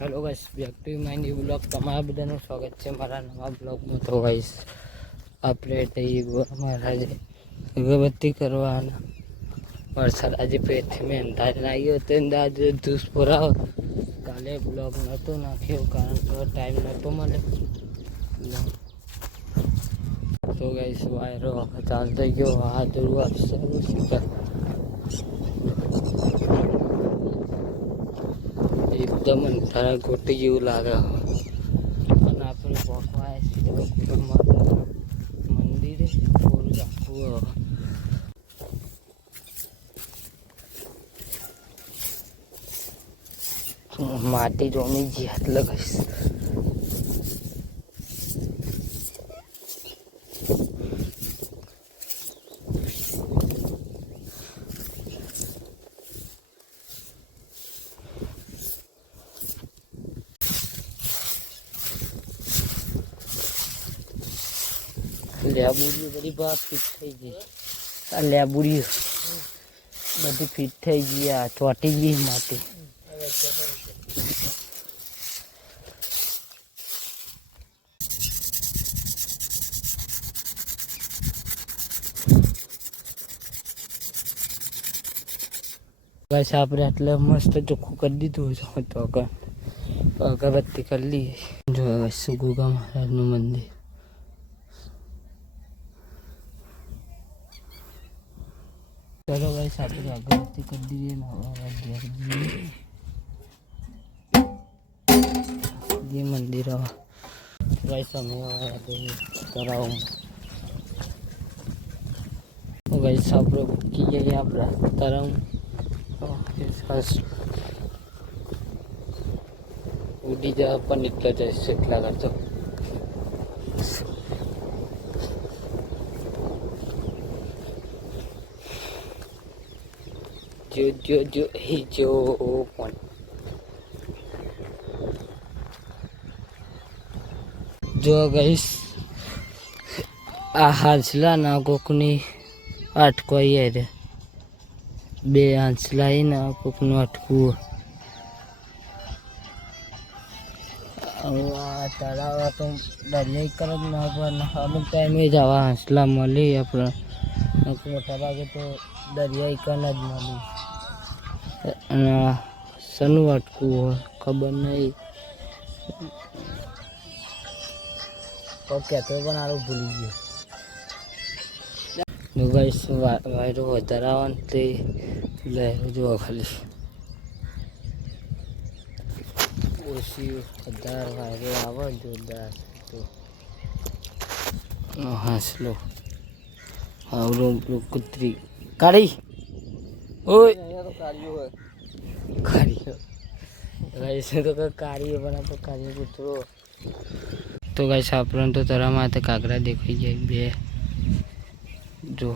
Hello guys, back to my new blog. તમારા બધાનું સ્વાગત છે મારા નવા બ્લોગમાં. તો ગાઈસ, આપણે અમારા જે અગરબત્તી કરવાના વરસાદ આજે પેટથી મેં અંધારીને આવ્યો હતો ને આજે જ્યુસ પુરાવો. કાલે બ્લોગ નહોતો નાખ્યો કારણ કે ટાઈમ નહોતો મળે. તો ગાઈસ, વાયરો ચાલતો ગયો, વાદળું આપશે એકદમ અંધારા ગોટી જેવું લાગે. અને આપણે પહોંચવા માતાના મંદિરે થોડું રાખવું. માટી જોમી જી હાથ લગાવીશ. લેબુડી બધી બહાર ફિટ થઈ ગઈ. આ લેબુડી બધી ફિટ થઈ ગઈ. આ ચોટી ગઈ માટી. બસ આપણે એટલે મસ્ત ચોખ્ખું કરી દીધું છે. તો અગરબત્તી કરી લઈએ. જો ગુગા મહારાજનું મંદિર. ચલો ભાઈ, આપણે અગરબત્તી કરી દઈએ ને મંદિર ભાઈ સમય તળાવ ભાઈ આપણે મૂકી જઈએ આપણા તળાવ. ઉડી જવા પણ એટલા જઈશ એટલા કરતો. જો પણ જો ગઈશ આ હાંસલા ના કોકની અટકો રે. બે હાંસલા ને કોકનું અટકવું. તળાવ તો દરિયાઈ કર જ ના પણ અમુક ટાઈમે જ આવા હાંસલા મળી આપણે. મોટા ભાગે તો દરિયાઈ કન જ મળી. અને શનું અટકવું હોય ખબર નહીં. કહેતો પણ આરું ભૂલી ગયો. ગાઈસ, વાયરો વધારે આવવાનું તે લહેરો જોવા ખાલી ઓછી વધારે વાયરો આવે જોરદાર. તો હાંસલો આવડું કૂતરી કાઢી ઓય કાઢીઓ ગાઈસ તો કાઢીએ પણ આપણે કાઢીએ કૂતરો. તો ગાઈસ, આપણે તો તળાવમાં કાંકરા દેખાઈ જાય બે જો.